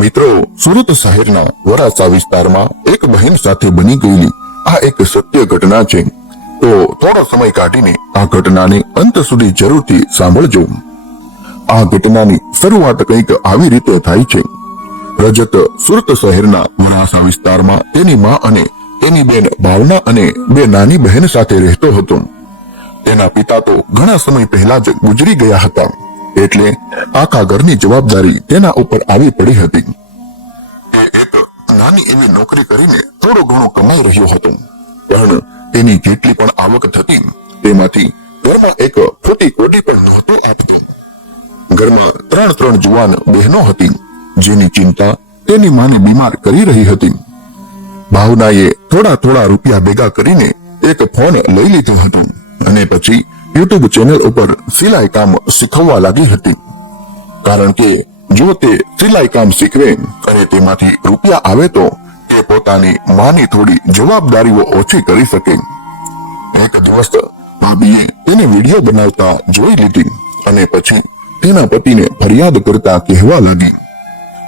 મિત્રો, સુરત શહેરના વરાછા વિસ્તારમાં એક બહેન સાથે બની ગયેલી આ એક સત્ય ઘટના છે. તો થોડો સમય કાઢીને આ ઘટનાને અંત સુધી જરૂરથી સાંભળજો. આ ઘટનાની શરૂઆત કંઈક આવી રીતે થાય છે. રજત સુરત શહેરના વરાછા વિસ્તારમાં તેની માં અને તેની બેન ભાવના અને બે નાની બહેન સાથે રહેતો હતો. તેના પિતા તો ઘણા સમય પહેલા જ ગુજરી ગયા હતા, એટલે આખા ઘરની જવાબદારી તેના ઉપર આવી પડી હતી. તે એક નાની એવી નોકરી કરીને થોડું ઘણું કમાઈ રહ્યો હતો, પણ તેની જેટલી પણ આવક થતી તેમાંથી ઘરમાં એક ફૂટી કોડી પણ નહોતું આપતું. ઘરમાં ત્રણ જુવાન બહેનો હતી, જેની ચિંતા તેની માને બીમાર કરી રહી હતી. ભાવનાએ થોડા રૂપિયા ભેગા કરીને એક ફોન લઈ લીધો હતો અને પછી યુટ્યુબ ચેનલ ઉપર સિલાઈ કામ શીખવવા લાગી હતી. કારણ કે જો તે સિલાઈ કામ શીખવે અને તેમાંથી રૂપિયા આવે તો તે પોતાની માની થોડી જવાબદારીઓ ઓછી કરી શકે. એક દિવસ ભાભીએ તેને વિડીયો બનાવતા જોઈ લીધી અને પછી તેના પતિને ફરિયાદ કરતા કહેવા લાગી,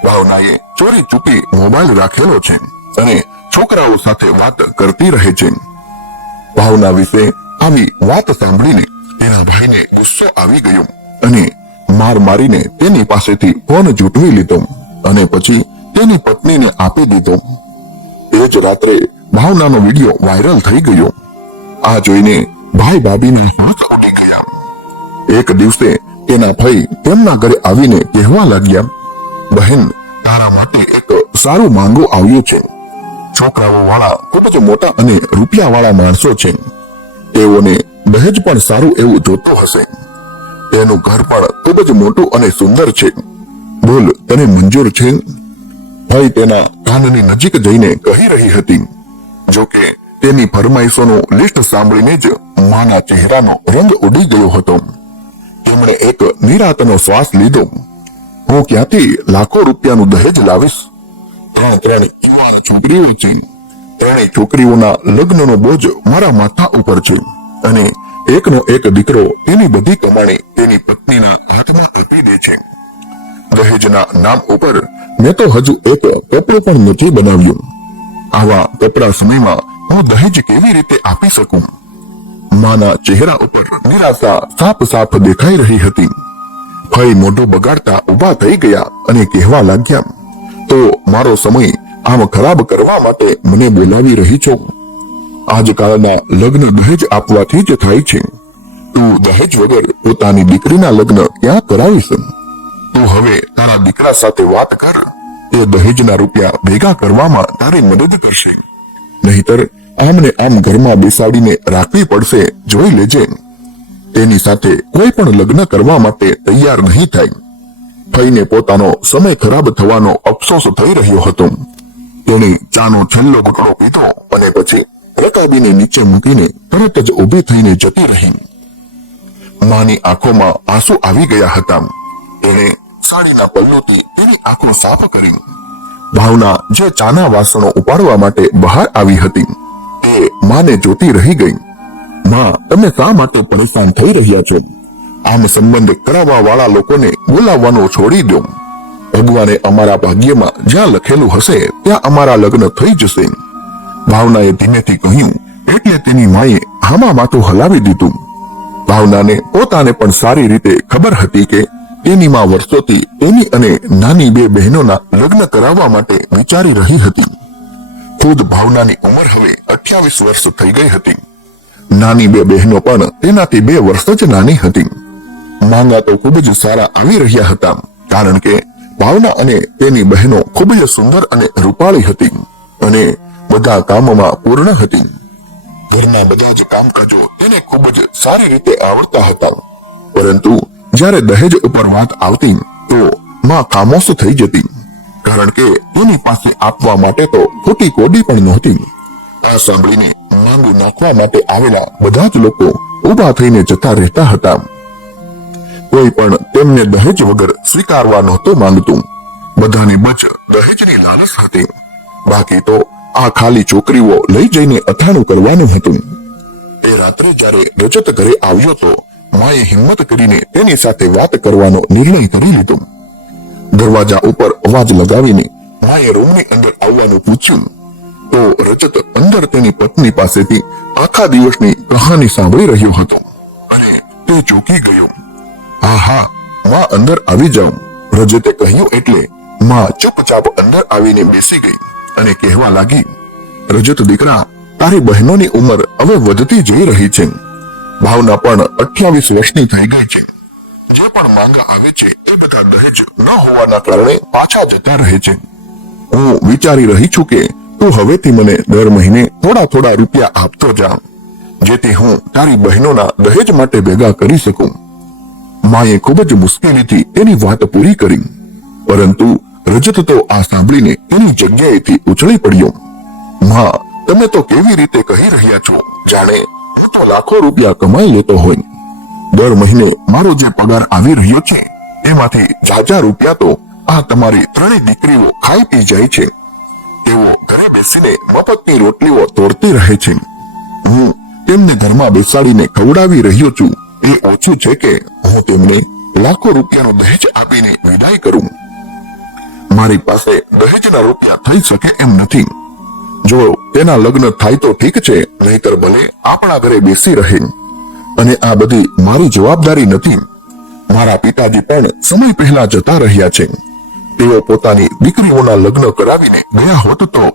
ભાવનાએ ચોરી ચૂપી મોબાઈલ રાખેલો છે અને છોકરાઓ સાથે વાત કરતી રહે છે. ભાવના વિશે આવી વાત સાંભળીને તેના ભાઈને ગુસ્સો આવી ગયો અને માર મારીને તેની પાસેથી ફોન ઝૂંટવી લીધો અને પછી તેની પત્નીને આપી દીધો. એ જ રાત્રે ભાવનાનો વિડીયો વાયરલ થઈ ગયો. આ જોઈને ભાઈ ભાભીના હાથ ઉડી ગયા. એક દિવસે તેના ભાઈ તેમના ઘરે આવીને કહેવા લાગ્યા, બહેન, તારા માટે એક સારું માંગુ આવ્યું છે. છોકરાઓ વાળા ખૂબ જ મોટા અને રૂપિયા વાળા માણસો છે. તેઓને દહેજ પણ સારું એવું જોતું હશે. તેનું ઘર પણ ખૂબ જ મોટું અને સુંદર છે. બોલ, તને મંજૂર છે? ભાઈ તેના કાનની નજીક જઈને કહી રહી હતી. જો કે તેની ફરમાઈશોનું લિસ્ટ સાંભળીને જ માના ચહેરાનો રંગ ઉડી ગયો હતો. તેમણે એક નિરાંતનો શ્વાસ લીધો. હું ક્યાંથી લાખો રૂપિયાનું દહેજ લાવીશ? ત્રણ યુવાન છોકરીઓ છે. ત્રણેય છોકરીઓના લગ્નનો બોજ મારા માથા ઉપર છે અને એકનો એક દીકરો તેની બધી કમાણી તેની પત્નીના હાથમાં આપી દે છે. દહેજના નામ ઉપર મેં તો હજુ એક કપડું પણ નથી બનાવ્યું. આવા કપરા સમયમાં હું દહેજ કેવી રીતે આપી શકું? માના ચહેરા ઉપર નિરાશા સાફ દેખાઈ રહી હતી. ભાઈ મોઢું બગાડતા ઊભા થઈ ગયા અને કહેવા લાગ્યા, તો મારો સમય આમ ખરાબ કરવા માટે મને બોલાવી રહી છો? આજકાલના લગ્ન દહેજ આપવાથી જ થાય છે. તું દહેજ વગર પોતાની દીકરીના લગ્ન ક્યાં કરાવીશ? તું હવે તારા દીકરા સાથે વાત કર. તે દહેજના રૂપિયા ભેગા કરવામાં તારી મદદ કરશે. નહીતર આમને આમ ઘરમાં બેસાડીને રાખવી પડશે, જોઈ લેજે. તેની સાથે કોઈ પણ લગ્ન કરવા માટે તૈયાર નહીં થાય. ભાઈને પોતાનો સમય ખરાબ થવાનો અફસોસ થઈ રહ્યો હતો. તેણે ચાનો છેલ્લો ઘૂંટડો પીધો અને પછી રકાબીને નીચે મૂકીને તરત જ ઊભી થઈને જતી રહી. માની આંખોમાં આંસુ આવી ગયા હતા. તેણે સાડીના પલ્લોથી તેની આંખો સાફ કરી. ભાવના જે ચાના વાસણો ઉપાડવા માટે બહાર આવી હતી તે માને જોતી રહી ગઈ. માં, તમે શા માટે પરેશાન થઈ રહ્યા છો? આમ સંબંધ કરાવવા વાળા લોકોને બોલાવવાનો છોડી દો. ભગવાને અમારા ભાગ્યમાં જ્યાં લખેલું હશે ત્યાં અમારા લગ્ન થઈ જશે. ભાવનાએ ધીમેથી કહ્યું એટલે તેની માએ હામાં માથું હલાવી દીધું. ભાવનાને પોતાને પણ સારી રીતે ખબર હતી કે તેની માં વર્ષોથી તેની અને નાની બે બહેનોના લગ્ન કરાવવા માટે વિચારી રહી હતી. ખુદ ભાવનાની ઉંમર હવે 28 વર્ષ થઈ ગઈ હતી. નાની બે બહેનો પણ તેનાથી 2 વર્ષ જ નાની હતી. માંગા તો ખૂબ જ સારા આવી રહ્યા હતા, કારણ કે ભાવના અને તેની બહેનો ખૂબ જ સુંદર અને રૂપાળી હતી અને બધા કામમાં પૂર્ણ હતી. ઘરના બધા જ કામકાજો તેને ખૂબ જ સારી રીતે આવડતા હતા. પરંતુ જ્યારે દહેજ ઉપર વાત આવતી તો માં ખામોશ થઈ જતી, કારણ કે તેની પાસે આપવા માટે તો ખોટી કોડી પણ નહોતી. આ સાંભળીને માંગુ નાખવા માટે આવેલા બધા જ લોકો ઊભા થઈને જતા રહેતા હતા. કોઈ પણ તેમને દહેજ વગર સ્વીકારવા નહોતું માંગતું. બધાની બચ દહેજની લાલચ હતી. બાકી તો આ ખાલી છોકરીઓ લઈ જઈને અથાણું કરવાનું હતું. એ રાત્રે જ્યારે રજત ઘરે આવ્યો તો માએ હિંમત કરીને તેની સાથે વાત કરવાનો નિર્ણય કરી લીધો. દરવાજા ઉપર અવાજ લગાવીને માએ રૂમની અંદર આવવાનું પૂછ્યું તો રજત અંદર તેની પત્ની પાસેથી આખા દિવસની કહાની સાંભળી રહ્યો હતો અને તે ચોંકી ગયો. હા, માં અંદર આવી જાઓ, રજતે કહ્યું એટલે માં ચૂપચાપ અંદર આવીને બેસી ગઈ અને કહેવા લાગી, રજત દીકરા, તારી બહેનોની ઉંમર હવે વધતી જઈ રહી છે. ભાવના પણ 28 વર્ષની થઈ ગઈ છે. જે પણ માંગા આવે છે એ બધા દહેજ ન હોવાના કારણે પાછા જતા રહે છે. હું વિચારી રહી છું કે તું હવેથી મને દર મહિને થોડા રૂપિયા આપતો જા, જેથી હું તારી બહેનોના દહેજ માટે ભેગા કરી શકું. માએ ખૂબ જ મુશ્કેલીથી તેની વાત પૂરી કરી, પરંતુ રજત તો આ સાંભળીને તેની જગ્યાએથી ઉછળી પડ્યો. માં, તમે તો કેવી રીતે કહી રહ્યા છો જાણે હું તો લાખો રૂપિયા કમાઈ લેતો હોય. દર મહિને મારો જે પગાર આવી રહ્યો છે એમાંથી જાજા રૂપિયા તો આ તમારી ત્રણેય દીકરીઓ ખાઈ પી જાય છે. તેઓ ઘરે બેસીને મફતની રોટલીઓ તોડતી રહે છે. હું તેમને ઘરમાં બેસાડીને ખવડાવી રહ્યો છું એ ઓછું છે કે હું તેમને લાખો રૂપિયાનો દહેજ આપીને વિદાય કરું. મારી પાસે દહેજના રૂપિયા થઈ શકે એમ નથી. જો તેના લગ્ન થાય તો ઠીક છે, નહીતર ભલે આપણા ઘરે બેસી રહે. અને આ બધી મારી જવાબદારી નથી. મારા પિતાજી પણ સમય પહેલા જતા રહ્યા છે. તેઓ પોતાની દીકરીઓના લગ્ન કરાવીને ગયા હોત તો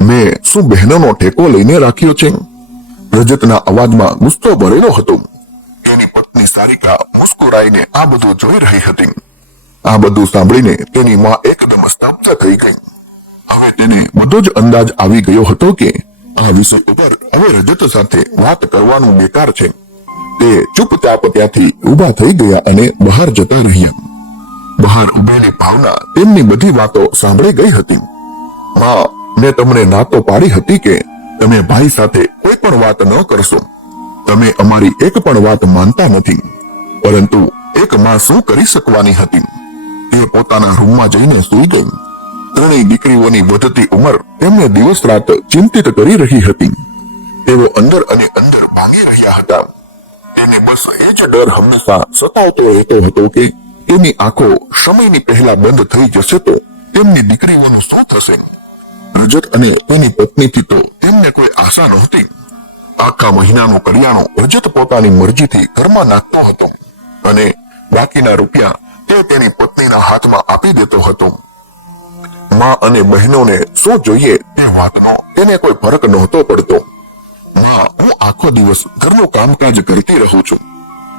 મેં શું બહેનોનો ટેકો લઈને રાખ્યો છે? રજતના અવાજમાં ગુસ્સો ભરેલો હતો. તેની પત્ની સારિકા મુસ્કુરાઈને આ બધું જોઈ રહી હતી. આ બધું સાંભળીને તેની માં એકદમ સ્તબ્ધ થઈ ગઈ. હવે તેને બધો જ અંદાજ આવી ગયો હતો કે આ વિષય ઉપર હવે રજત સાથે વાત કરવાનું બેકાર છે. તે ચૂપચાપ ત્યાંથી ઊભા થઈ ગયા અને બહાર જતા રહ્યા. બહાર ઉભેલી ભાવના તેમની બધી વાતો સાંભળી ગઈ હતી. માં, મેં તમને ના તો પાડી હતી કે તમે ભાઈ સાથે કોઈ પણ વાત ન કરશો. તમે અમારી એક પણ વાત માનતા નથી. પરંતુ એક માં શું કરી શકવાની હતી? તે પોતાના રૂમમાં જઈને સૂઈ ગઈ. ત્રણેય દીકરીઓની વધતી ઉંમર તેમને દિવસ રાત ચિંતિત કરી રહી હતી. તેઓ અંદર અને અંદર ભાંગી રહ્યા હતા. તેને બસ એ જ ડર હંમેશા સતાવતો રહેતો હતો કે તેની આંખો સમયની પહેલા બંધ થઈ જશે તો તેમની દીકરીઓનું શું થશે? રજત અને તેની પત્નીથી તો તેમને કોઈ આશા નહોતી. આખા મહિનાનું કરિયાણું રજત પોતાની મરજીથી ઘરમાં નાખતો હતો અને બાકીના રૂપિયા તે તેની પત્નીના હાથમાં આપી દેતો હતો. માં અને બહેનોને શું જોઈએ તે વાતનો તેને કોઈ ફરક નહોતો પડતો. માં, હું આખો દિવસ ઘરનું કામકાજ કરતી રહું છું.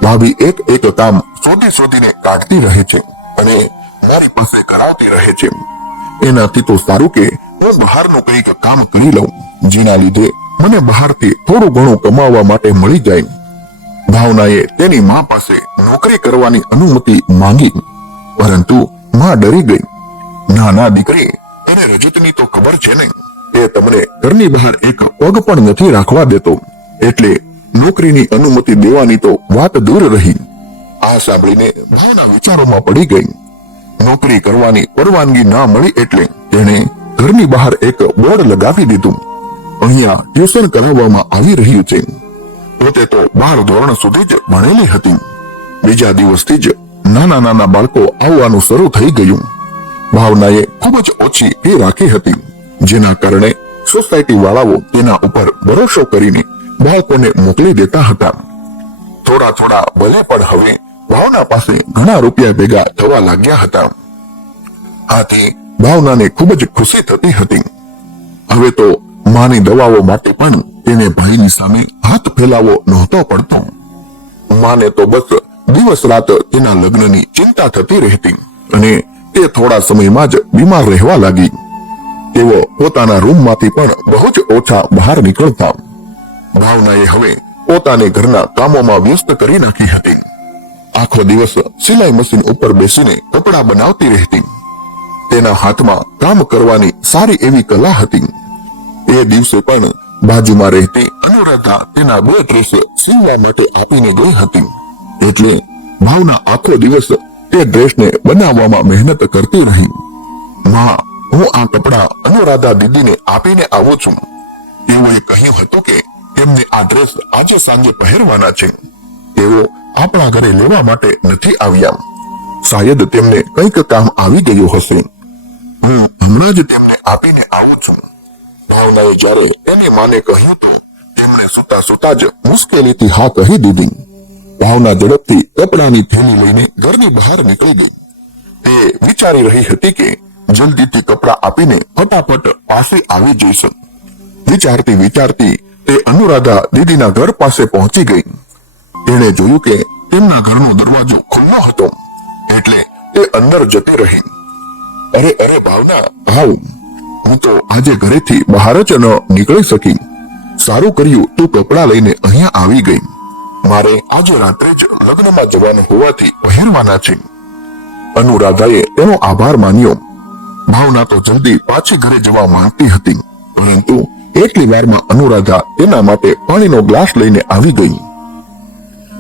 ભાભી એક કામ શોધીને કાઢતી રહે છે અને મારી પાસે કરાવતી રહે છે. એનાથી તો સારું કે હું બહારનું કંઈક કામ કરી લઉં, જેના લીધે મને બહારથી થોડું ઘણું કમાવા માટે મળી જાય. ભાવનાએ તેની માં પાસે નોકરી કરવાની અનુમતિ માંગી, પરંતુ માં ડરી ગઈ. ના દીકરી, એને રજતની તો ખબર છે ને, એ તમને ઘરની બહાર એક પગ પણ નથી રાખવા દેતો, એટલે નોકરીની અનુમતિ દેવાની તો વાત દૂર રહી. આ સાંભળીને ભાવના વિચારોમાં પડી ગઈ. નોકરી કરવાની પરવાનગી ના મળી એટલે તેણે ઘરની બહાર એક બોર્ડ લગાવી દીધું, અહીંયા ટ્યુશન કરાવવામાં આવી રહ્યું છે. પોતે તો 12 ધોરણ સુધી જ ભણેલી હતી. બીજા દિવસથી જ નાના બાળકો આવવાનું શરૂ થઈ ગયું. ભાવનાએ ખૂબ જ ઓછી ફી રાખી હતી, જેના કારણે સોસાયટી વાળાઓ તેના ઉપર ભરોસો કરીને બાળકોને મોકલી દેતા હતા. થોડા ભલે પણ હવે ભાવના પાસે ઘણા રૂપિયા ભેગા થવા લાગ્યા હતા. આથી ભાવનાને ખૂબ જ ખુશી થતી હતી. હવે તો માની દવાઓ માટે પણ તેને ભાઈની સામે હાથ ફેલાવો નહોતો પડતો. માને તો બસ દિવસ રાત તેના લગ્નની ચિંતા થતી રહેતી અને તે થોડા સમયમાં જ બીમાર રહેવા લાગી. તેઓ પોતાના રૂમમાંથી પણ બહુ જ ઓછા બહાર નીકળતા. ભાવનાએ હવે પોતાને ઘરના કામોમાં વ્યસ્ત કરી નાખી હતી. આખો દિવસ સિલાઈ મશીન ઉપર બેસીને કપડાં બનાવતી રહેતી. તેના હાથમાં કામ કરવાની સારી એવી કલા હતી. એ દિવસે પણ બાજુમાં રહેતી અનુરાધા તેના 2 ડ્રેસ સીવવા માટે આપીને ગઈ હતી. એટલે ભાવના આખો દિવસ તે ડ્રેસને બનાવવામાં મહેનત કરતી રહી. માં, હું આ કપડાં અનુરાધા દીદીને આપીને આવું છું. તેઓએ કહ્યું હતું કે તેમને આ ડ્રેસ આજે સાંજે પહેરવાના છે. તેઓ આપણા ઘરે લેવા માટે નથી આવ્યા. શાયદ તેમને કંઈક કામ આવી ગયું હશે. હું હમણાં જ તેમને આપીને આવું છું. ભાવનાએ જ્યારે એની માને કહ્યું તો તેમણે સુતા સુતા જ મુશ્કેલીથી હા કહી દીધી. ભાવના ઝડપથી કપડાની થેલી લઈને ઘરની બહાર નીકળી ગઈ. તે વિચારી રહી હતી કે જલ્દીથી કપડા આપીને ફટાફટ પાસે આવી જઈશ. વિચારતી વિચારતી તે અનુરાધા દીદીના ઘર પાસે પહોંચી ગઈ. તેણે જોયું કે તેમના ઘરનો દરવાજો ખુલ્લો હતો એટલે તે અંદર જતી રહી. અરે અરે ભાવના, આવ. હું તો આજે ઘરેથી બહાર જ ન નીકળી શકી. સારું કર્યું તું કપડા લઈને અહીંયા આવી ગઈ. મારે આજે રાત્રે જ લગ્નમાં જવાનું હોવાથી પહેરવાના છે. અનુરાધાએ તેનો આભાર માન્યો. ભાવના તો જલ્દી પાછી ઘરે જવા માંગતી હતી, પરંતુ એટલી વારમાં અનુરાધા તેના માટે પાણીનો ગ્લાસ લઈને આવી ગઈ.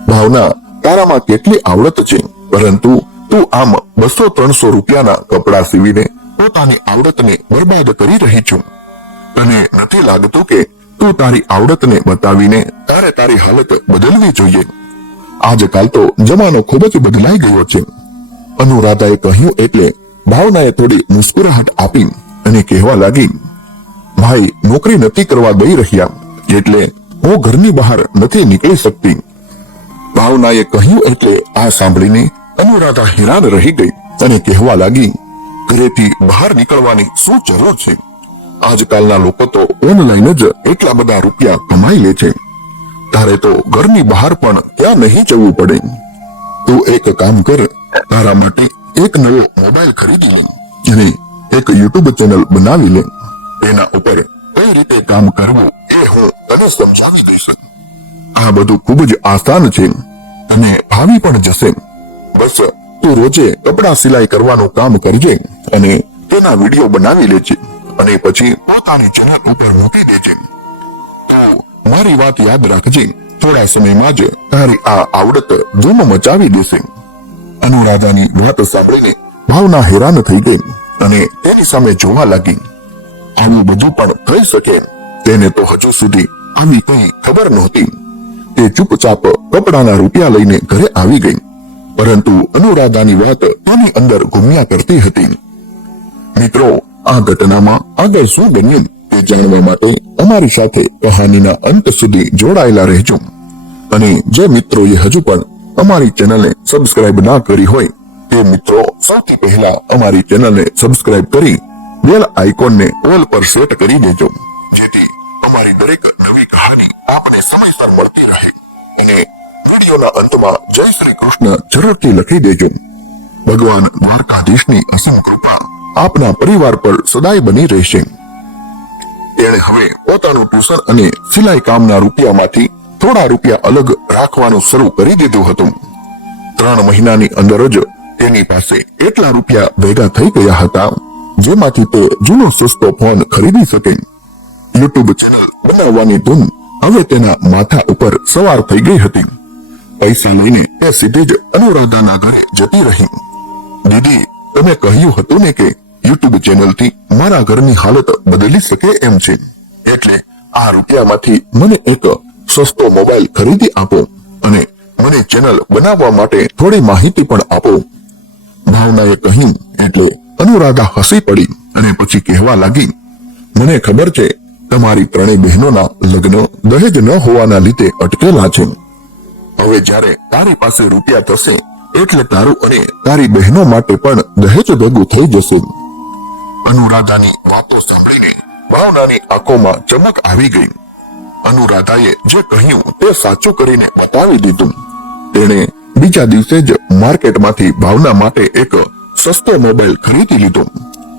ભાવના, તારામાં કેટલી આવડત છે, પરંતુ તું આમ 200-300 રૂપિયાના કપડા સીવીને પોતાની આવડતને બરબાદ કરી રહી છું. તને નથી લાગતું કે તું તારી આવડતને બતાવીને તારે તારી હાલત બદલવી જોઈએ? આજકાલ તો જમાનો ખૂબ જ બદલાઈ ગયો છે. અનુરાધાએ કહ્યું એટલે ભાવનાએ થોડી મુસ્કુરાહટ આપી અને કહેવા લાગી, ભાઈ નોકરી નથી કરવા દઈ રહ્યા એટલે હું ઘરની બહાર નથી નીકળી શકતી. ભાવનાએ કહ્યું એટલે આ સાંભળીને અનુરાધા હેરાન રહી ગઈ અને કહેવા લાગી, ઘરેથી બહાર નીકળવાની શું જરૂર છે? આજકાલના લોકો તો ઓનલાઈન જ એટલા બધા રૂપિયા કમાઈ લે છે. તારે તો ઘરની બહાર પણ ક્યાં નહીં જવું પડે. તું એક કામ કર, તારા માટે એક નવો મોબાઈલ ખરીદી લે અને એક યુટ્યુબ ચેનલ બનાવી લે. તેના ઉપર કઈ રીતે કામ કરવું એ હું તને સમજાવી દઈશ. આ બધું ખૂબ જ આસાન છે અને ભાવી પણ જશે. બસ તું રોજે કપડા સિલાઈ કરવાનું કામ કરજે અને તેના વિડીયો બનાવી લેજે અને પછી પોતાની ચેનલ ઉપર મૂકી દેજે. તો મારી વાત યાદ રાખજે, થોડા સમયમાં જ તારી આ આવડત ધૂમ મચાવી દેશે. અનુરાધાની વાત સાંભળીને ભાવના હેરાન થઈ ગઈ અને તેની સામે જોવા લાગી. આવું બધું પણ થઈ શકે, તેને તો હજુ સુધી આવી કઈ ખબર નહોતી. તે ચૂપચાપ કપડાના રૂપિયા લઈને ઘરે આવી ગઈ, પરંતુ અનુરાધાની વાત તેની અંદર ઘૂમ્યા કરતી હતી. મિત્રો, આ ઘટનામાં આગળ શું બન્યું તે જાણવા માટે અમારી સાથે કહાનીના અંત સુધી જોડાયેલા રહેજો. અને જે મિત્રોએ હજુ પણ અમારી ચેનલને સબસ્ક્રાઇબ ના કરી હોય તે મિત્રો સૌથી પહેલા અમારી ચેનલને સબસ્ક્રાઇબ કરી બેલ આઇકોનને ઓલ પર સેટ કરી દેજો, જેથી અમારી દરેક નવી કહાની આપને સમયસર મળતી રહે. અને વિડીયોના અંતમાં જય શ્રી કૃષ્ણ જરૂરથી લખી દેજો. ભગવાન દ્વારકાધીશની અસીમ કૃપા આપના પરિવાર પર સદાય બની રહેશે. તેણે હવે પોતાનું ટ્યુશન અને સિલાઈ કામના રૂપિયામાંથી થોડા રૂપિયા અલગ રાખવાનું શરૂ કરી દીધું હતું. 3 મહિનાની અંદર જ તેની પાસે એટલા રૂપિયા ભેગા થઈ ગયા હતા જેમાંથી તે જૂનો સસ્તો ફોન ખરીદી શકે. યુટ્યુબ ચેનલ બનાવવાની ધૂમ હવે તેના માથા ઉપર સવાર થઈ ગઈ હતી. પૈસા લઈને તે સીધી જ અનુરાધાના ઘરે જતી રહી. દીદી, તમે કહ્યું હતું ને કે યુટ્યુબ ચેનલથી મારા ઘરની હાલત બદલી શકે એમ છે, એટલે આ રૂપિયામાંથી મને એક સસ્તો મોબાઈલ ખરીદી આપો અને મને ચેનલ બનાવવા માટે થોડી માહિતી પણ આપો. ભાવનાએ કહ્યું એટલે અનુરાધા હસી પડી અને પછી કહેવા લાગી, મને ખબર છે તમારી 3 બહેનોના લગ્ન દહેજ ન હોવાના લીધે અટકેલા છે. હવે જ્યારે તારી પાસે રૂપિયા થશે એટલે તારું અને તારી બહેનો માટે પણ દહેજ ભેગું થઈ જશે. અનુરાધાની વાતો સાંભળીને ભાવનાની આંખોમાં ચમક આવી ગઈ. અનુરાધાએ જે કહ્યું તે સાચું કરીને બતાવી દીધું. તેણે બીજા દિવસે જ માર્કેટમાંથી ભાવના માટે એક સસ્તો મોબાઈલ ખરીદી લીધો.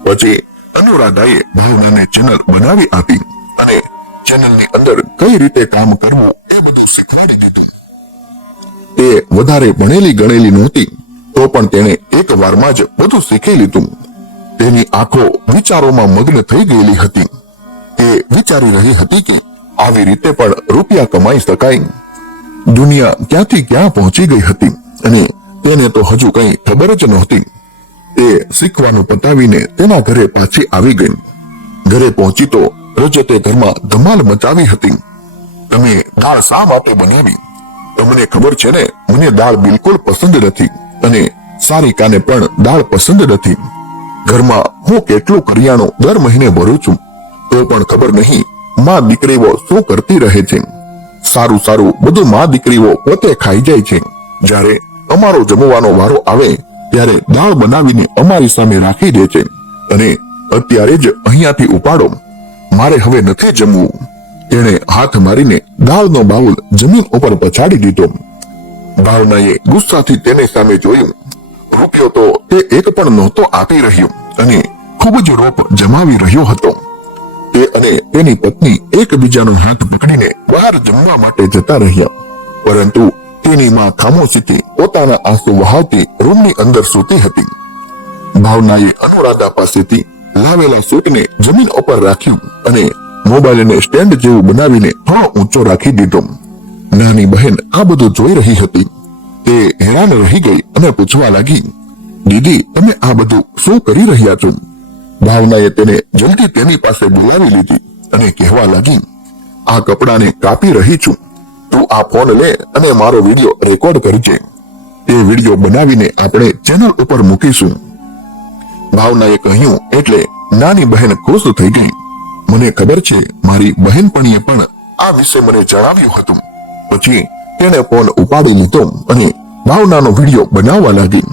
પછી અનુરાધાએ ભાવનાને ચેનલ બનાવી આપી અને ચેનલની અંદર કઈ રીતે કામ કરવું એ બધું શીખવાડી દીધું. તે વધારે ભણેલી ગણેલી નહોતી, તો પણ તેણે એક વારમાં જ બધું શીખી લીધું. તેની આંખો વિચારોમાં મગ્ન થઈ ગયેલી હતી. તે વિચારી રહી હતી કે આવી રીતે પણ રૂપિયા કમાઈ શકાય. દુનિયા ક્યાંથી ક્યાં પહોંચી ગઈ હતી અને તેને તો હજુ કંઈ ખબર જ નહોતી. તે શીખવાનું પતાવીને તેના ઘરે પાછી આવી ગઈ. ઘરે પહોંચી તો રજતે ઘરમાં ધમાલ મચાવી હતી. તમે દાળ શા માટે બનાવી? તમને ખબર છે ને, મને દાળ બિલકુલ પસંદ નથી અને સારિકાને પણ દાળ પસંદ નથી. ઘરમાં હું કેટલું કરિયાણું દર મહિને ભરું છું, તો પણ ખબર નહીં માં દીકરીઓ શું કરતી રહે છે. સારું સારું બધું માં દીકરીઓ પોતે ખાઈ જાય છે. જ્યારે અમારો જમવાનો વારો આવે ત્યારે દાળ બનાવીને અમારી સામે રાખી દે છે અને અત્યારે જ અહીંયાથી ઉપાડો, મારે હવે નથી જમવું. તેણે હાથ મારીને દાળનો બાઉલ જમીન ઉપર પછાડી દીધો. ભાવનાએ ગુસ્સાથી તેની સામે જોયું. રૂખ્યો તો તે એક પણ નહોતો આપી રહ્યો અને ખૂબ જ રોપ જમાવી રહ્યો હતો. તે અને તેની પત્ની એકબીજાનો હાથ પકડીને બહાર જમવા માટે જતા રહ્યા, પરંતુ તેની માં ખામોશીથી પોતાના આંસુ વહાવતી રૂમની અંદર સૂતી હતી. ભાવનાએ અનુરાધા પાસેથી લાવેલા સૂટને જમીન ઉપર રાખ્યું અને મોબાઈલને સ્ટેન્ડ જેવું બનાવીને થોડો ઊંચો રાખી દીધો. નાની બહેન આ બધું જોઈ રહી હતી. તે હેરાન રહી ગઈ અને પૂછવા લાગી, દીદી તમે આ બધું શું કરી રહ્યા છો? ભાવનાએ તેને જલ્દી તેની પાસે બોલાવી લીધી અને કહેવા લાગી, આ કપડાને કાપી રહી છું, તું આ ફોન લે અને મારો વિડીયો રેકોર્ડ કરજે. તે વિડીયો બનાવીને આપણે ચેનલ ઉપર મૂકીશું. ભાવનાએ કહ્યું એટલે નાની બહેન ખુશ થઈ ગઈ. મને ખબર છે મારી બહેનપણીએ પણ આ વિશે મને જણાવ્યું હતું. પછી તેણે ફોન ઉપાડી લીધો અને ભાવનાનો વિડીયો બનાવવા લાગી.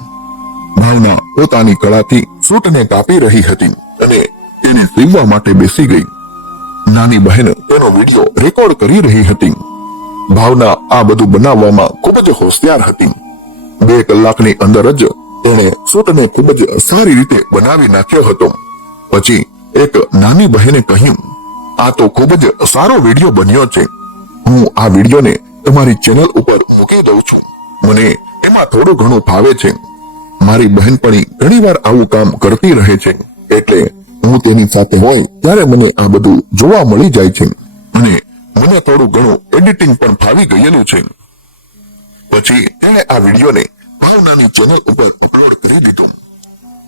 ભાવના પોતાની કળાથી સૂટને કાપી રહી હતી અને તેને સીવવા માટે બેસી ગઈ. નાની બહેન તેનો વિડીયો રેકોર્ડ કરી રહી હતી. ભાવના આ બધું બનાવવામાં ખૂબ જ હોશિયાર હતી. 2 કલાકની અંદર જ તેણે સૂટને ખૂબ જ સારી રીતે બનાવી નાખ્યો હતો. પછી એક નાની બહેને કહ્યું, આ તો ખૂબ જ સારો વિડીયો બન્યો છે. હું આ વિડીયોને તમારી ચેનલ ઉપર મૂકી દઉં છું. મને એમાં થોડું ઘણું ફાવે છે. મારી બહેનપણી ઘણીવાર આવું કામ કરતી રહે છે, એટલે હું તેની સાથે હોય ત્યારે મને આ બધું જોવા મળી જાય છે અને મને થોડું ઘણું એડિટિંગ પણ ફાવી ગયેલું છે. પછી તેણે આ વિડીયોને ભાવનાની ચેનલ ઉપર અપલોડ કરી દીધો.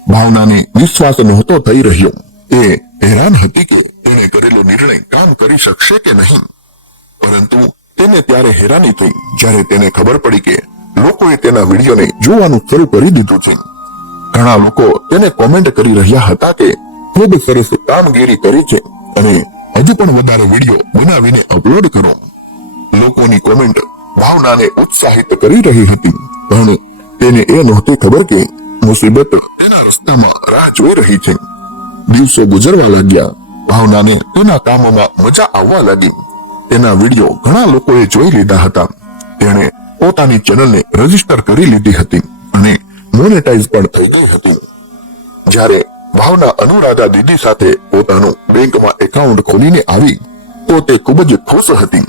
ભાવનાને વિશ્વાસ નહોતો થઈ રહ્યો. તે હેરાન હતી કે તેણે કરેલો નિર્ણય કામ કરી શકશે કે નહીં. પરંતુ તેને ત્યારે હેરાની થઈ જ્યારે તેને ખબર પડી કે લોકોએ તેના વિડીયોને જોવાનું શરૂ કરી દીધું છે. ઘણા લોકો તેને કોમેન્ટ કરી રહ્યા હતા કે ખૂબ સરસ કામગીરી કરી છે અને હજુ પણ વધારે વિડીયો બનાવીને અપલોડ કરો. લોકોની કોમેન્ટ ભાવનાને ઉત્સાહિત કરી રહી હતી, પણ તેને એ નહોતી ખબર કે મુસીબત તેના રસ્તામાં રાહ જોઈ રહી છે. દિવસો ગુજરવા લાગ્યા. ભાવનાને તેના કામમાં મજા આવવા લાગી. તેના વિડીયો ઘણા લોકોએ જોઈ લીધા હતા. તેણે પોતાની ચેનલને રજીસ્ટર કરી લીધી હતી અને મોનેટાઇઝ પણ થઈ ગઈ હતી. જ્યારે ભાવના અનુરાધા દીદી સાથે પોતાનું બેંકમાં એકાઉન્ટ ખોલીને આવી તો તે ખૂબ જ ખુશ હતી.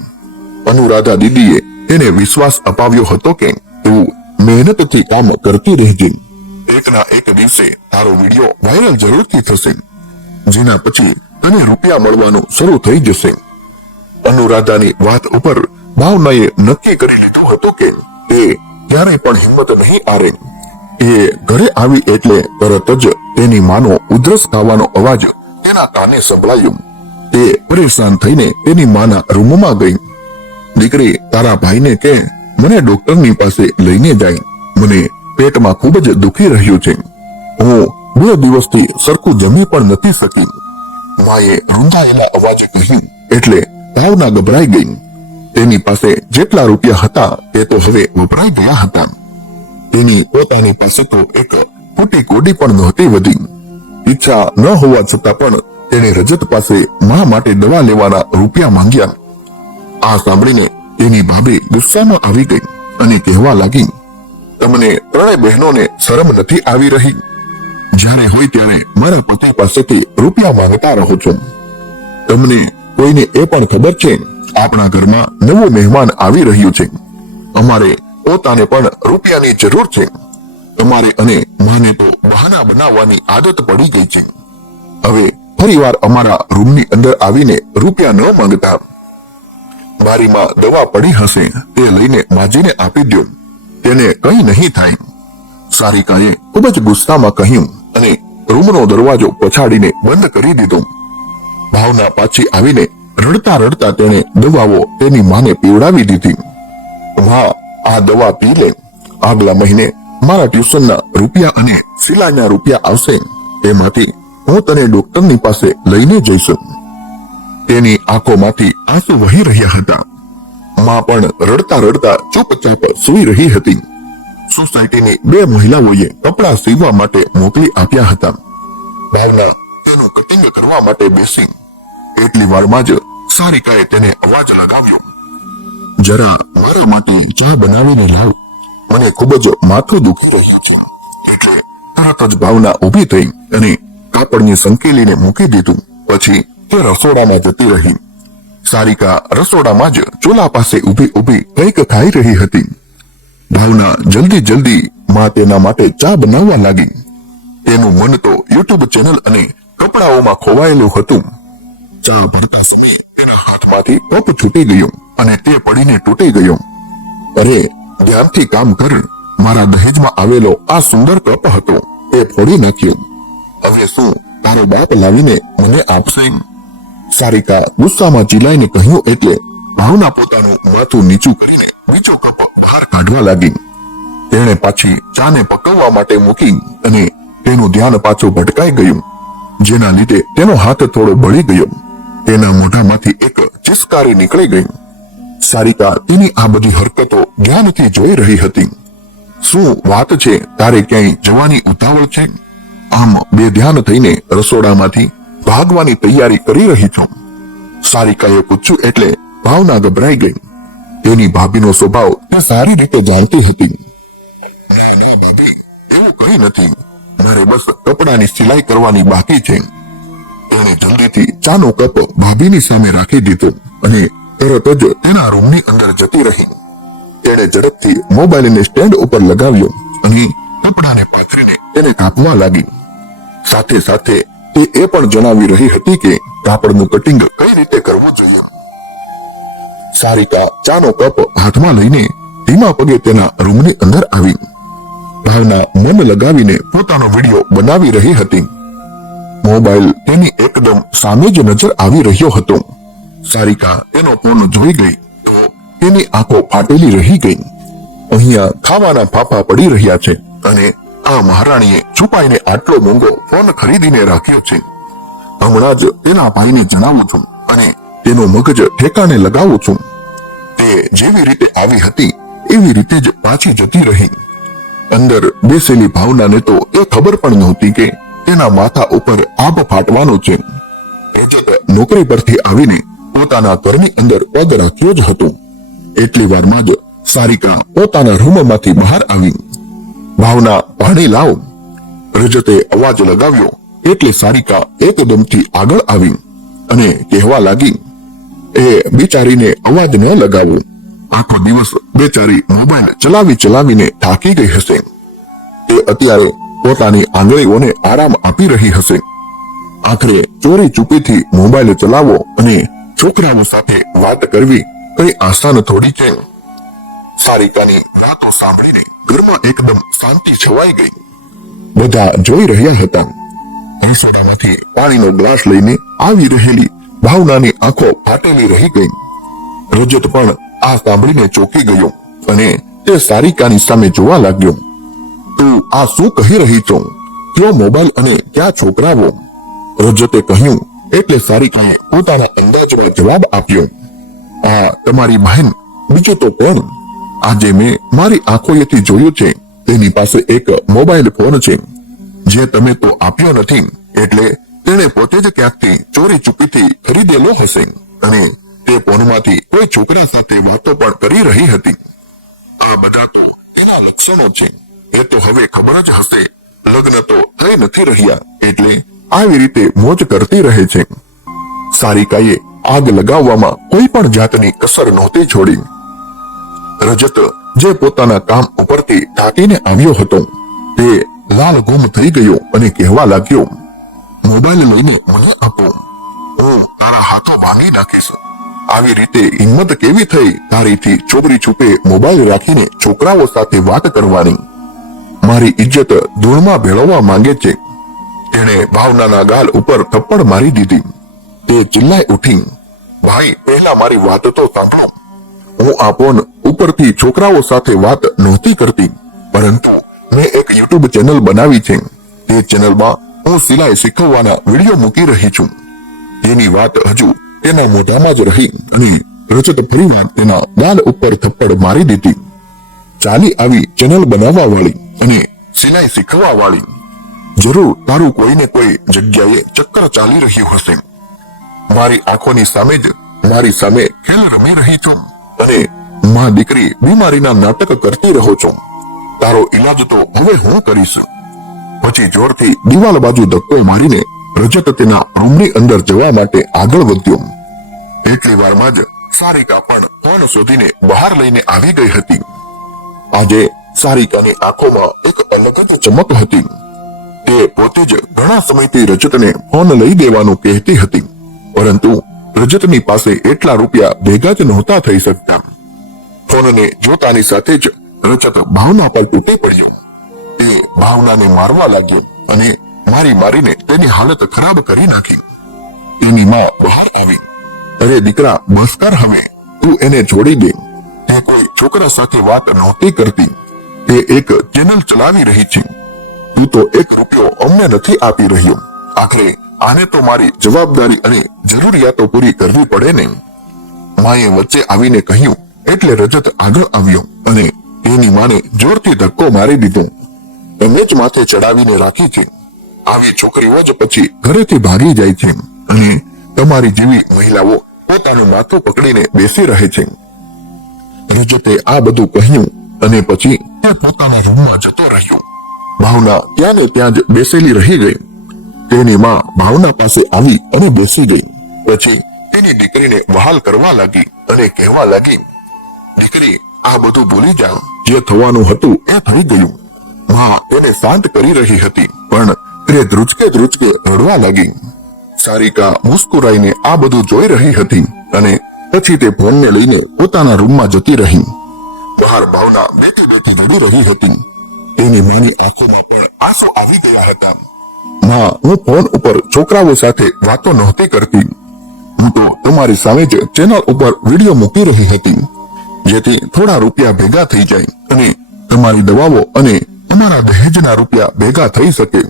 અનુરાધા દીદીએ તેને વિશ્વાસ અપાવ્યો હતો કે તું મહેનતથી કામ કરતી રહેજે. એકના એક દિવસે તારો વિડીયો વાયરલ જરૂરથી થશે, જેના પછી તને રૂપિયા મળવાનું શરૂ થઈ જશે. અનુરાધાની વાત ઉપર ભાવનાએ નક્કી કરી લીધું હતું કે તે ક્યારેય પણ હિંમત નહીં હારે. એ ઘરે આવી એટલે તરત જ તેની માનો ઉધરસ ખાવાનો અવાજ તેના કાને સંભળાયો. તે પરેશાન થઈને તેની માના રૂમમાં ગઈ. દીકરી, તારા ભાઈને કે મને ડોક્ટરની પાસે લઈને જાય. મને પેટમાં ખૂબ જ દુખી રહ્યું છે. હું 2 દિવસથી સરખું જમી પણ નથી શકી. માએ રૂંધાયેલા અવાજે કહ્યું એટલે ભાવના ગભરાઈ ગઈ. તેની પાસે જેટલા રૂપિયા હતા તે તો હવે વપરાઈ ગયા હતા. તેની પોતાની પાસે તો એક ફૂટી કોડી પણ નહોતી વધી. ઈચ્છા ન હોવા છતાં પણ તેણે રજત પાસે મા માટે દવા લેવાના રૂપિયા માંગ્યા. આ સાંભળીને તેની ભાભી ગુસ્સામાં આવી ગઈ અને કહેવા લાગી, તમને 3 બહેનોને શરમ નથી આવી રહી? જ્યારે હોય ત્યારે મારા પતિ પાસેથી રૂપિયા માંગતા રહો છો. તમને કોઈને એ પણ ખબર છે આપણા ઘરમાં નવું મહેમાન આવી રહ્યું છે. અમારે પોતાને પણ રૂપિયાની જરૂર છે. તમારે અને માને તો બહાના બનાવવાની આદત પડી ગઈ છે. હવે ફરીવાર અમારા રૂમની અંદર આવીને રૂપિયા ન માંગતા. બારીમાં દવા પડી હશે તે લઈને માજીને આપી દો, તેને કંઈ નહીં થાય. સારિકાએ ખૂબ જ ગુસ્સામાં કહ્યું અને રૂમનો દરવાજો પછાડીને બંધ કરી દીધો. ભાવના પાછી આવીને રડતા રડતા તેણે દવાઓ તેની માને પીવડાવી દીધી. માં, આ દવા પી લે. આગલા મહિને મારા ટ્યુશનના રૂપિયા અને સિલાઈના રૂપિયા આવશે, તેમાંથી હું તને ડોક્ટરની પાસે લઈને જઈશ. તેની આંખોમાંથી આંસુ વહી રહ્યા હતા. માં પણ રડતા રડતા ચૂપચાપ સૂઈ રહી હતી. સોસાયટીની 2 મહિલાઓએ કપડાં સીવવા માટે મોકલી આપ્યા હતા. ભાવના તેનું કટિંગ કરવા માટે બેસી. એટલી વારમાં જ સારિકાએ તેને અવાજ લગાવ્યો, જરા મારા માટે ચા બનાવીને લાવ, મને ખૂબ જ માથું દુખી રહ્યું છે. એટલે તરત જ ભાવના ઊભી થઈ અને કાપડની સંકેલીને મૂકી દીધું. પછી તે રસોડામાં જતી રહી. સારિકા રસોડામાં જ ચૂલા પાસે ઊભી ઊભી કંઈક ખાઈ રહી હતી. ભાવના જલ્દી જલ્દી માં તેના માટે ચા બનાવવા લાગી. તેનું મન તો યુટ્યુબ ચેનલ અને કપડાઓમાં ખોવાયેલું હતું. ચા ભરતા સમયે તેના હાથમાંથી કપ છૂટી ગયો અને તે પડીને તૂટી ગયો. અરે ધ્યાનથી કામ કર, મારા દહેજમાં આવેલો આ સુંદર કપ હતો, એ ફોડી નાખ્યો. હવે શું તારો બાપ લાવીને મને આપશે? સારિકા ગુસ્સામાં ચીલાઈને કહ્યું એટલે ભાવના પોતાનું માથું નીચું કરીને બીજો કપ બહાર કાઢવા લાગી. તેણે પાછી ચાને પકવવા માટે મૂકી અને તેનું ધ્યાન પાછું ભટકાઈ ગયું, જેના લીધે તેનો હાથ થોડો બળી ગયો. તેના મોઢામાંથી એક ચિસ્કારી નીકળી ગઈ. સારિકા તેની આ બધી હરકતો ધ્યાનથી જોઈ રહી હતી. શું વાત છે, તારે ક્યાંય જવાની ઉતાવળ છે? આમ બેધ્યાન થઈને રસોડામાંથી ભાગવાની તૈયારી કરી રહી છું. સારિકાએ પૂછ્યું એટલે ભાવના ગભરાઈ ગઈ. તેની ભાભીનો સ્વભાવ તે સારી રીતે જાણતી હતી. ના ના ભાભી, એવું કંઈ નથી, મારે બસ કપડાની સિલાઈ કરવાની બાકી છે. તેણે જલ્દીથી ચાનો કપ ભાભીની સામે રાખી દીધો અને તરત જ તેના રૂમની અંદર જતી રહી. તેણે ઝડપથી મોબાઈલને સ્ટેન્ડ ઉપર લગાવ્યો અને કપડાને પાથરીને તેને કાપવા લાગી. સાથે સાથે તે એ પણ જણાવી રહી હતી કે કાપડનું કટિંગ કઈ રીતે કરવું જોઈએ. સારિકા ચાનો કપ હાથમાં લઈને ધીમા પગે તેના રૂમની અંદર આવી. ભાવના મન લગાવીને પોતાનો વિડીયો બનાવી રહી હતી. મોબાઈલ તેની એકદમ સામે જ નજર આવી રહ્યો હતો. સારિકા તેનો ફોન જોઈ ગઈ તો તેની આંખો ફાટેલી રહી ગઈ. અહીંયા ખાવાના ફાફા પડી રહ્યા છે અને આ મહારાણીએ છુપાઈને આટલો મોંઘો ફોન ખરીદીને રાખ્યો છે. હમણાં જ તેના ભાઈને જણાવું છું અને તેનું મગજ ઠેકાણે લગાવું છું. તે જેવી રીતે આવી હતી એવી રીતે જ પાછી જતી રહી. અંદર બેસેલી ભાવનાને તો એ ખબર પણ નહોતી કે તેના માથા ઉપર આબ ફાટવાનો છે. રજત નોકરી પરથી આવીને પોતાના ઘરની અંદર પગ રાખ્યો જ હતો. એટલી વારમાં જ સારિકા પોતાના રૂમમાંથી બહાર આવી. ભાવના પાણી લાવ, રજતે અવાજ લગાવ્યો એટલે સારિકા એકદમથી આગળ આવી અને કહેવા લાગી, એ બિચારીને અવાજ ન લગાવો, આખો દિવસ બેચારી મોબાઈલ ચલાવી ચલાવીને થાકી ગઈ હશે. તે અત્યારે પોતાની આંગળીઓને આરામ આપી રહી હશે. આખરે ચોરી ચૂપીથી મોબાઈલ ચલાવો અને છોકરાઓ સાથે વાત કરવી કઈ આસાન થોડી છે. સારિકાની વાતો સાંભળીને ઘરમાં એકદમ શાંતિ છવાઈ ગઈ. બધા જોઈ રહ્યા હતા. રસોડામાંથી પાણીનો ગ્લાસ લઈને આવી રહેલી ભાવનાની આંખો ફાટેલી રહી ગઈ. રજત પણ આ સાંભળીને ચોંકી ગયો અને તે સારિકાની સામે જોવા લાગ્યો. તું આ શું કહી રહી છો? કયો મોબાઈલ અને ક્યાં છોકરાઓ? રજતે કહ્યું એટલે સારિકાએ પોતાના અંદાજમાં જવાબ આપ્યો, આ તમારી બહેન, બીજું તો કોણ? આજે મેં મારી આંખોએથી જોયું છે તેની પાસે એક મોબાઈલ ફોન છે, જે તમે તો આપ્યો નથી, એટલે તેણે પોતે જ ક્યાંકથી ચોરી ચૂપીથી ખરીદેલો હશે અને તે ફોનમાંથી કોઈ છોકરા સાથે વાતો પણ કરી રહી હતી. આ બધા તો તેના લક્ષણો છે. એ તો હવે ખબર જ હશે લગ્ન તો થઈ નથી રહ્યા, એટલે આવી રીતે મોજ કરતી રહે છે. સારિકાએ આગ લગાવવામાં કોઈ પણ જાતની કસર નહોતી છોડી. રજત જે પોતાના કામ ઉપરથી થાકીને આવ્યો હતો તે લાલ ગુમ થઈ ગયો અને કહેવા લાગ્યો, મોબાઈલ લઈને મને આપો, હું તારા હાથો ભાંગી નાખીશ. આવી રીતે હિંમત કેવી થઈ તારીથી ચોરી છુપે મોબાઈલ રાખીને છોકરાઓ સાથે વાત કરવાની? મારી ઇજ્જત ધૂળમાં ભેળવવા માંગે છે. તેણે ભાવનાના ગાલ ઉપર થપ્પડ મારી દીધી. તે ચિલ્લાઈ ઉઠી, ભાઈ પહેલા મારી વાત તો સાંભળો. હું આ ફોન ઉપરથી છોકરાઓ સાથે વાત નહોતી કરતી, પરંતુ મેં એક યુટ્યુબ ચેનલ બનાવી છે. તે ચેનલમાં હું સિલાઈ શીખવવાના વિડીયો મૂકી રહી છું. તેની વાત હજુ તેના મોઢામાં જ રહી અને રજત ફરીવાર તેના ગાલ ઉપર થપ્પડ મારી દીધી. ચાલી આવી ચેનલ બનાવવા વાળી અને સિલાઈ શીખવવા વાળી, જરૂર તારું કોઈને કોઈ જગ્યાએ ચક્કર ચાલી રહ્યું હશે. મારી આંખોની સામે જ મારી સામે ખેલ રમી રહી છું અને માં દીકરી બીમારીના નાટક કરતી રહો છો. તારો ઈલાજ તો હવે હું કરીશ. પછી જોરથી દિવાલ બાજુ ધક્કો મારીને રજત તેના રૂમની અંદર જવા માટે આગળ વધ્યો. એટલી વારમાં જ સારિકા પણ ફોન શોધીને બહાર લઈને આવી ગઈ હતી. આજે સારિકાની આંખોમાં એક અલગ જ ચમક હતી. તે પોતે જ ઘણા સમયથી રજતને ફોન લઈ દેવાનું કહેતી હતી, પરંતુ રજતની પાસે એટલા રૂપિયા ભેગા જ નહોતા થઈ શકતા. ફોનને જોતાની સાથે જ રજત ભાવના પર તૂટી પડ્યો. તે ભાવનાને મારવા લાગ્યો અને મારીને તેની હાલત ખરાબ કરી નાખી. તેની માં બહાર આવી. અરે દીકરા, બસ કર હવે, તું એને છોડી દે. તે કોઈ છોકરા સાથે વાત નહોતી કરતી. તે એક ચેનલ ચલાવી રહી છે. તું તો 1 રૂપિયો અમને નથી આપી રહ્યો. આખરે આને તો મારી જવાબદારી અને જરૂરિયાતો પૂરી કરવી પડે ને. માએ વચ્ચે આવીને કહ્યું એટલે રજત આગળ આવ્યો અને તેની માને જોરથી ધક્કો મારી દીધો. તમે જ માથે ચડાવીને રાખી છે. આવી છોકરીઓ જ પછી ઘરેથી ભાગી જાય છે અને તમારી જેવી મહિલાઓ પોતાનું માથું પકડીને બેસી રહે છે. રજતે આ બધું કહ્યું અને પછી તે પોતાના રૂમમાં જતો રહ્યો. ભાવના ત્યાં ને ત્યાં જ બેસેલી રહી ગઈ. તેની માં ભાવના પાસે આવી અને બેસી ગઈ. પછી તેની દીકરીને વહાલ કરવા લાગી અને કહેવા લાગી, દીકરી, આ બધું ભૂલી જા. જે થવાનું હતું એ થઈ ગયું. માં તેને શાંત કરી રહી હતી, પણ તે ધ્રુજકે રડવા લાગી. સારિકા મુસ્કુરાઈને આ બધું જોઈ રહી હતી અને પછી તે ફોનને લઈને પોતાના રૂમમાં જતી રહી. બહાર ભાવના બેઠી રડી રહી હતી. તેની માની આંખોમાં પણ આંસુ આવી ગયા હતા. માં, હું ફોન ઉપર છોકરાઓ સાથે વાતો નહોતી કરતી. હું તો તમારી સામે જ ચેનલ ઉપર વિડીયો મૂકી રહી હતી, જેથી થોડા રૂપિયા ભેગા થઈ જાય અને તમારી દવાઓ અને અમારા દહેજના રૂપિયા ભેગા થઈ શકે.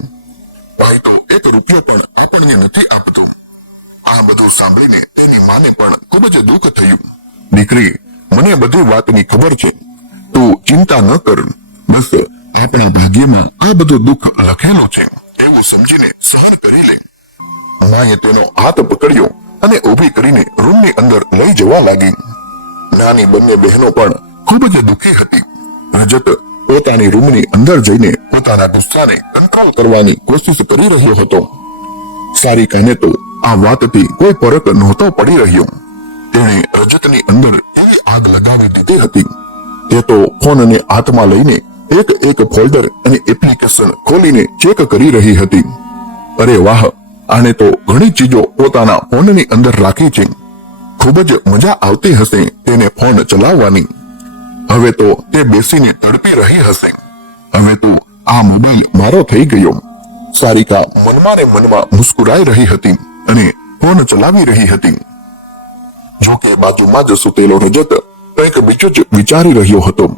ભાઈ તો 1 રૂપિયો પણ આપણને નથી આપતો. આ બધું સાંભળીને તેની માને પણ ખૂબ જ દુઃખ થયું. દીકરી, મને બધી વાતની ખબર છે. તું ચિંતા ન કર. બસ આપણા ભાગ્યમાં આ બધું દુઃખ લખેલું છે એવું સમજીને સહન કરી લે. માએ તેનો હાથ પકડ્યો અને ઊભી કરીને રૂમની અંદર લઈ જવા લાગી. નાની બંને બહેનો પણ ખૂબ જ દુઃખી હતી. રજત પોતાની રૂમની અંદર જઈને પોતાના ગુસ્સાને કંટ્રોલ કરવાની કોશિશ કરી રહ્યો હતો. સારિકાને તો આ વાતથી કોઈ ફરક નહોતો પડી રહ્યો. તેણે રજતની અંદર એવી આગ લગાવી દીધી હતી. તે તો ફોનને હાથમાં લઈને એક ફોલ્ડર અને એપ્લિકેશન ખોલીને ચેક કરી રહી હતી. અરે વાહ, આને તો ઘણી ચીજો પોતાના ફોનની અંદર રાખી છે. ખૂબ જ મજા આવતી હશે તેને ફોન ચલાવવાની. હવે તો તે બેસીને તડપી રહી હશે. હવે તો આ મોબાઈલ મારો થઈ ગયો. સારિકા મનમાં ને મનમાં મુસ્કુરાઈ રહી હતી અને ફોન ચલાવી રહી હતી. જો કે બાજુમાં જ સૂતેલો રજત કંઈક બીજું જ વિચારી રહ્યો હતો.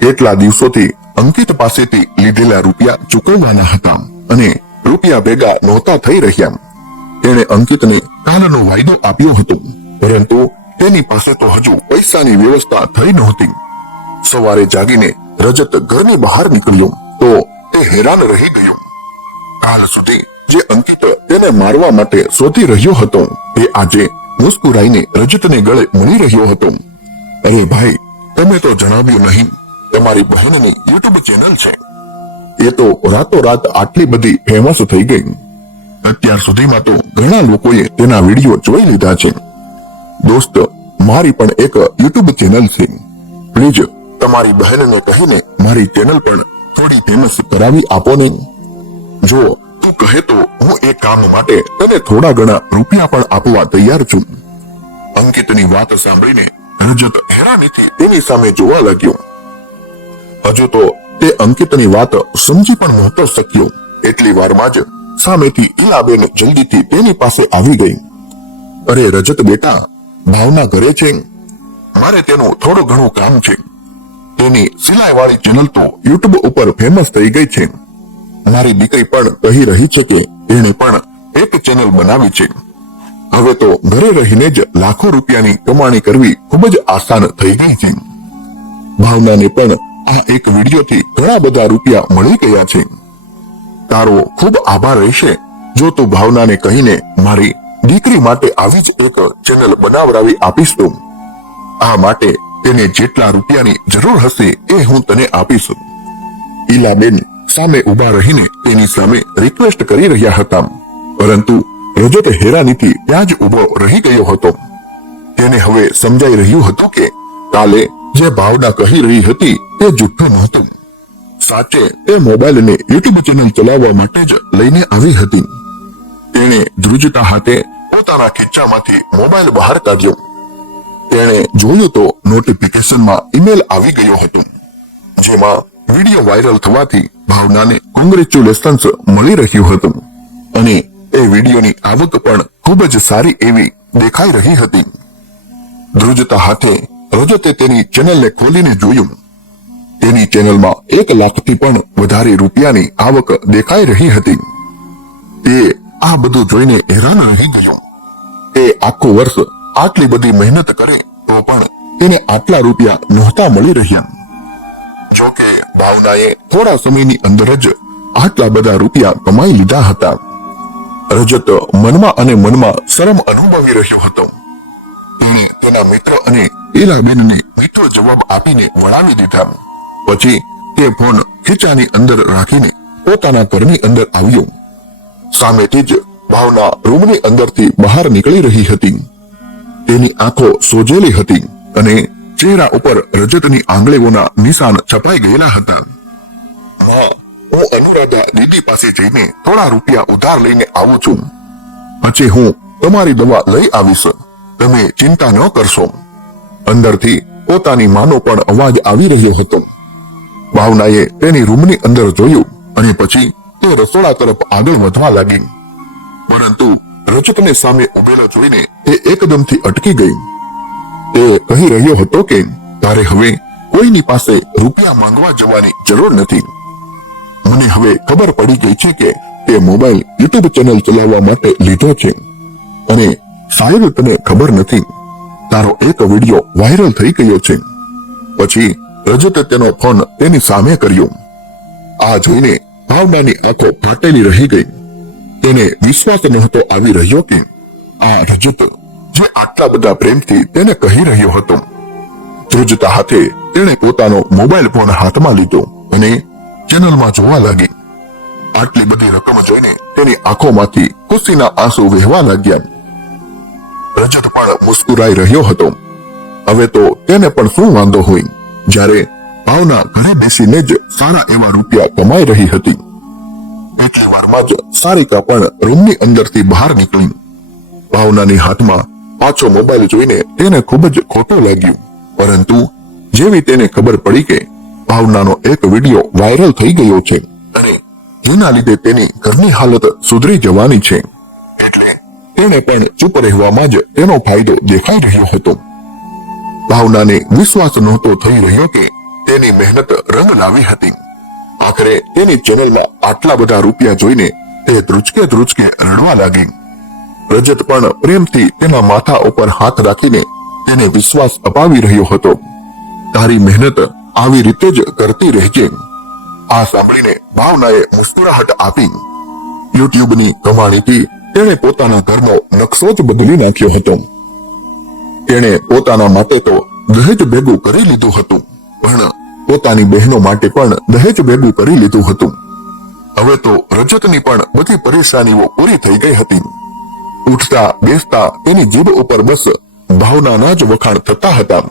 કેટલા દિવસોથી અંકિત પાસેથી લીધેલા રૂપિયા ચૂકવવાના હતા અને રૂપિયા ભેગા નહોતા થઈ રહ્યા. તેણે અંકિતને કાલનો વાયદો આપ્યો હતો, પરંતુ તેની પાસે તો હજુ પૈસાની વ્યવસ્થા થઈ નહોતી. સવારે જાગીને રજત ઘરની બહાર નીકળ્યો તો તે હેરાન રહી ગયો. કાલ સુધી જે અંકિત તેને મારવા માટે શોધી રહ્યો હતો તે આજે મુસ્કુરાઈને રજતને ગળે મળી રહ્યો હતો. અરે ભાઈ, તમે તો જણાવ્યું નહીં, તમારી બહેનની યુટ્યુબ ચેનલ છે. એ તો રાતોરાત આટલી બધી ફેમસ થઈ ગઈ. અત્યાર સુધીમાં તો ઘણા લોકોએ તેના વિડીયો જોઈ લીધા છે. દોસ્ત, મારી પણ એક યુટ્યુબ ચેનલ છે. પ્લીઝ તમારી બહેનને કહીને મારી ચેનલ પણ થોડી ફેમસ કરાવી આપો ને. જો તું કહે તો હું એ કામ માટે તને થોડા ઘણા રૂપિયા પણ આપવા તૈયાર છું. અંકિતની વાત સાંભળીને રજત હેરાનીથી તેની સામે જોવા લાગ્યો. હજુ તો તે અંકિતની વાત સમજી પણ નહોતો શક્યો. એટલી વારમાં જ સામેથી ઈલાબેન જલ્દીથી તેની પાસે આવી ગઈ. અરે રજત બેટા, ભાવના ઘરે છે? મારે તેનું થોડું ઘણું કામ છે. તે તેની સિલાઈ વાળી ચેનલ તો યુટ્યુબ ઉપર ફેમસ થઈ ગઈ છે. મારી દીકરી પણ કહી રહી છે કે એણે પણ એક ચેનલ બનાવી છે. હવે તો ઘરે રહીને જ લાખો રૂપિયાની કમાણી કરવી ખૂબ જ આસાન થઈ ગઈ છે. ભાવનાને પણ આ એક વિડીયોથી ઘણા બધા રૂપિયા મળી ગયા છે. તારો ખૂબ આભાર રહેશે જો તું ભાવનાને કહીને મારી દીકરી માટે આવી જ એક ચેનલ બનાવડાવી આપીશ. તો આ માટે તેને જેટલા રૂપિયાની જરૂર હશે એ હું તને આપીશ. ઈલાબેન સામે ઉભા રહીને તેની સામે રિક્વેસ્ટ કરી રહ્યા હતા, પરંતુ રજત હેરાનીથી ત્યાં જ ઉભો રહી ગયો હતો. તેને હવે સમજાઈ રહ્યું હતું કે કાલે જે ભાવના કહી રહી હતી તે જુઠ્ઠું નહોતું. સાચે તે મોબાઈલને યુટ્યુબ ચેનલ ચલાવવા માટે જ લઈને આવી હતી. તેણે ધ્રુજતા હાથે પોતાના ખીચામાંથી મોબાઈલ બહાર કાઢ્યો. તેણે જોયું તો નોટિફિકેશનમાં ઈમેલ આવી ગયો હતો, જેમાં વિડીયો વાયરલ થવાથી ભાવનાને કોંગ્રેચ્યુલેશન્સ મળી રહ્યું હતું અને એ વિડીયોની આવક પણ ખૂબ જ સારી એવી દેખાઈ રહી હતી. ધ્રુજતા હાથે રજતે તેની ચેનલને ખોલીને જોયું. તેની ચેનલમાં 1 લાખથી પણ વધારે રૂપિયાની આવક દેખાઈ રહી હતી. તે આ બધું જોઈને હેરાન રહી ગયો. તે આખું વર્ષ આટલી બધી મહેનત કરે તો પણ તેને આટલા રૂપિયા નહોતા મળી રહ્યા. જોકે ભાવનાએ થોડા સમયની અંદર જ આટલા બધા રૂપિયા કમાઈ લીધા હતા. રજત મનમાં અને મનમાં શરમ અનુભવી રહ્યો હતો. તેણે તેના મિત્ર અને ઈલાબેનને મીઠો જવાબ આપીને વળાવી દીધા. પછી તે ફોન ખીચાની અંદર રાખીને પોતાના ઘરની અંદર આવ્યો. સામેથી જ ભાવના રૂમની અંદરથી બહાર નીકળી રહી હતી. તેની આંખો સોજેલી હતી અને ચહેરા ઉપર રજતની આંગળીઓના નિશાન છપાઈ ગયેલા હતા. માં, હું અનુરાધા દીદી પાસે જઈને થોડા રૂપિયા ઉધાર લઈને આવું છું. પછી હું તમારી દવા લઈ આવીશ. તમે ચિંતા ન કરશો. અંદરથી પોતાની માનો પણ અવાજ આવી રહ્યો હતો. ભાવનાએ તેની રૂમની અંદર જોયું અને પછી તે રસોડા તરફ આગળ વધવા લાગી. પરંતુ રજતને સામે ઉભેલો જોઈને તે એકદમથી અટકી ગઈ. તે કહી રહ્યો હતો કે તારે હવે કોઈની પાસે રૂપિયા માંગવા જવાની જરૂર નથી. મને હવે ખબર પડી ગઈ છે કે તે મોબાઈલ યુટ્યુબ ચેનલ ચલાવવા માટે લીધો છે અને શાયદ તને ખબર નથી, તારો એક વિડીયો વાયરલ થઈ ગયો છે. પછી રજતે તેનો ફોન તેની સામે કર્યો. આ જોઈને ભાવનાની આંખો ફાટેલી રહી ગઈ. તેને વિશ્વાસ નહોતો આવી રહ્યો કે આ રજત જે આટલા બધા પ્રેમથી તેને કહી રહ્યો હતો. ધ્રુજતા હાથે તેણે પોતાનો મોબાઈલ ફોન હાથમાં લીધો અને ચેનલમાં જોવા લાગી. આટલી બધી રકમ જોઈને તેની આંખોમાંથી ખુશીના આંસુ વહેવા લાગ્યા. રજત પણ મુસ્કુરાઈ રહ્યો હતો. હવે તો તેને પણ શું વાંધો હોય, જ્યારે ભાવના ઘરે બેસીને જ સારા એવા રૂપિયા કમાઈ રહી હતી. એટલી વારમાં જ સારિકા પણ રૂમની અંદરથી બહાર નીકળી. ભાવનાની હાથમાં પાછો મોબાઈલ જોઈને તેને ખૂબ જ ખોટું લાગ્યું, પરંતુ જેવી તેને ખબર પડી કે ભાવનાનો એક વિડીયો વાયરલ થઈ ગયો છે અને જેના લીધે તેની ઘરની હાલત સુધરી જવાની છે, એટલે તેને પણ ચૂપ રહેવામાં જ તેનો ફાયદો દેખાઈ રહ્યો હતો. ભાવનાને વિશ્વાસ નહોતો થઈ રહ્યો કે તેની મહેનત રંગ લાવી હતી. આખરે તેની ચેનલમાં આટલા બધા રૂપિયા જોઈને તે ધ્રુજકે ધ્રુજકે રડવા લાગી. રજત પણ પ્રેમથી તેના માથા ઉપર હાથ રાખીને તેને વિશ્વાસ અપાવી રહ્યો હતો. તારી મહેનત આવી રીતે જ કરતી રહેજે. આ સાંભળીને ભાવનાએ મુસ્કુરાહટ આપી. યુટ્યુબની કમાણીથી તેણે પોતાના ઘરનો નકશો જ બદલી નાખ્યો હતો. તેણે પોતાના માટે તો દહેજ ભેગું કરી લીધું હતું, પણ પોતાની બહેનો માટે પણ દહેજ ભેગું કરી લીધું હતું. હવે તો રજતની પણ બધી પરેશાનીઓ પૂરી થઈ ગઈ હતી. ઉઠતા બેસતા તેની જીભ ઉપર બસ ભાવનાના જ વખાણ થતા હતા.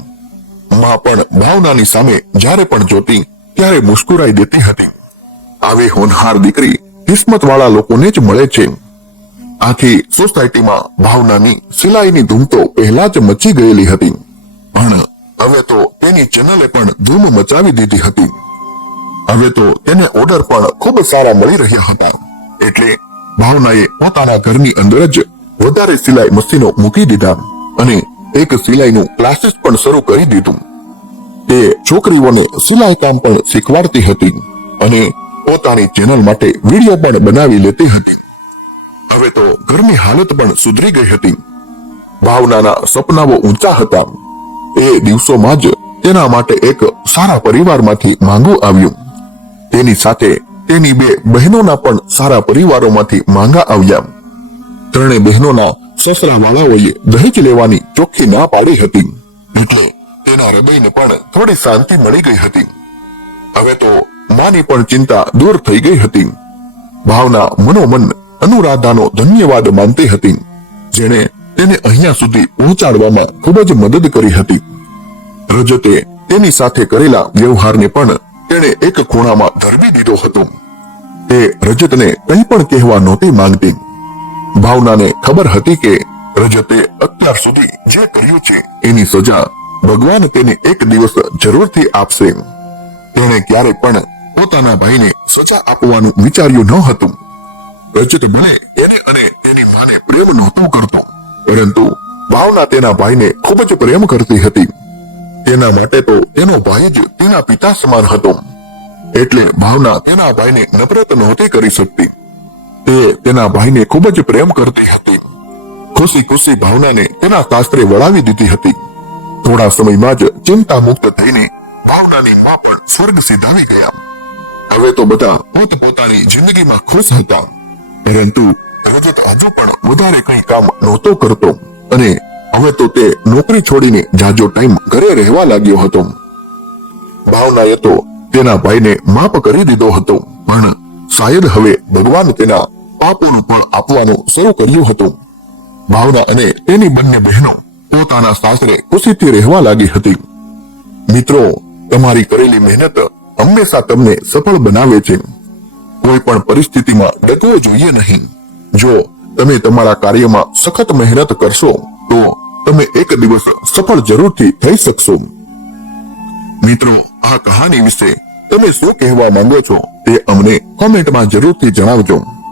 માં પણ ભાવનાની સામે જ્યારે પણ જોતી ત્યારે મુસ્કુરાઈ દેતી હતી. આવી હોનહાર દીકરી કિસ્મત વાળા લોકોને જ મળે છે. આથી સોસાયટીમાં ભાવનાની સિલાઈની ધૂમ તો પહેલા જ મચી ગયેલી હતી, પણ હવે તો તેની ચેનલે પણ ધૂમ મચાવી દીધી હતી. હવે તો તેને ઓર્ડર પણ ખૂબ સારા મળી રહ્યા હતા, એટલે ભાવનાએ પોતાના ઘરની અંદર જ વધારે સિલાઈ મશીનો મૂકી દીધા અને એક સિલાઈનું ક્લાસીસ પણ શરૂ કરી દીધું. તે છોકરીઓને સિલાઈ કામ પણ શીખવાડતી હતી અને પોતાની ચેનલ માટે વિડીયો પણ બનાવી લેતી હતી. હવે તો ઘરની હાલત પણ સુધરી ગઈ હતી. ભાવનાના સપનાઓ ઊંચા હતા. એ દિવસોમાં જ તેના માટે એક સારા પરિવારમાંથી માંગુ આવ્યું. તેની સાથે તેની બે બહેનોના પણ સારા પરિવારોમાંથી માંગા આવ્યા. ત્રણે બહેનોના સસરાવાળાઓએ દહેજ લેવાની ચોખ્ખી ના પાડી હતી. એટલે તેના હૃદયને પણ થોડી શાંતિ મળી ગઈ હતી. હવે તો માની પણ ચિંતા દૂર થઈ ગઈ હતી. ભાવના મનોમન અનુરાધાનો ધન્યવાદ માનતી હતી, જેણે તેને અહીંયા સુધી પહોંચાડવામાં ખૂબ જ મદદ કરી હતી. રજતે તેની સાથે કરેલા વ્યવહારને પણ તેણે એક ખૂણામાં ધરબી દીધો હતો. તે રજતને કંઈ પણ કહેવા નહોતી માંગતી. ભાવનાને ખબર હતી કે રજતે અત્યાર સુધી જે કર્યું છે એની સજા ભગવાન તેને એક દિવસ જરૂરથી આપશે. તેણે ક્યારેય પણ પોતાના ભાઈને સજા આપવાનું વિચાર્યું ન હતું. રજત ભલે એને અને તેની માને પ્રેમ નહોતું કરતો, પરંતુ ભાવના તેના ભાઈને ખૂબ જ પ્રેમ કરતી હતી. તેના માટે તો તેનો ભાઈ જ તેના પિતા સમાન હતો. એટલે ભાવના તેના ભાઈને નફરત નહોતી કરી શકતી. તે તેના ભાઈને ખૂબ જ પ્રેમ કરતી હતી. ખુશી ખુશી ભાવનાને તેના શાસ્ત્રે વળાવી દીધી હતી. થોડા સમયમાં જ ચિંતા મુક્ત થઈને ભાવનાની માં પણ સ્વર્ગ સિધાવી ગયા. હવે તો બધા પોતપોતાની જિંદગીમાં ખુશ હતા. પરંતુ રજત હજુ પણ વધારે કંઈ કામ નહોતો કરતો અને હવે તો તે નોકરી છોડીને જાજો ટાઈમ ઘરે રહેવા લાગ્યો હતો. ભાવનાએ તો તેના ભાઈને માફ કરી દીધો હતો, પણ શાયદ હવે ભગવાન તેના પાપોનું ફળ આપવાનું શરૂ કર્યું હતું. ભાવના અને તેની બંને બહેનો પોતાના સાસરે ખુશીથી રહેવા લાગી હતી. મિત્રો, તમારી કરેલી મહેનત હંમેશા તમને સફળ બનાવે છે. કોઈ પણ પરિસ્થિતિમાં ડગવું જોઈએ નહીં. જો તમે તમારા કાર્યમાં સખત મહેનત કરશો તો તમે એક દિવસ સફળ જરૂરથી થઈ શકશો. મિત્રો, આ કહાની વિશે તમે શું કહેવા માંગો છો તે અમને કોમેન્ટમાં જરૂરથી જણાવજો.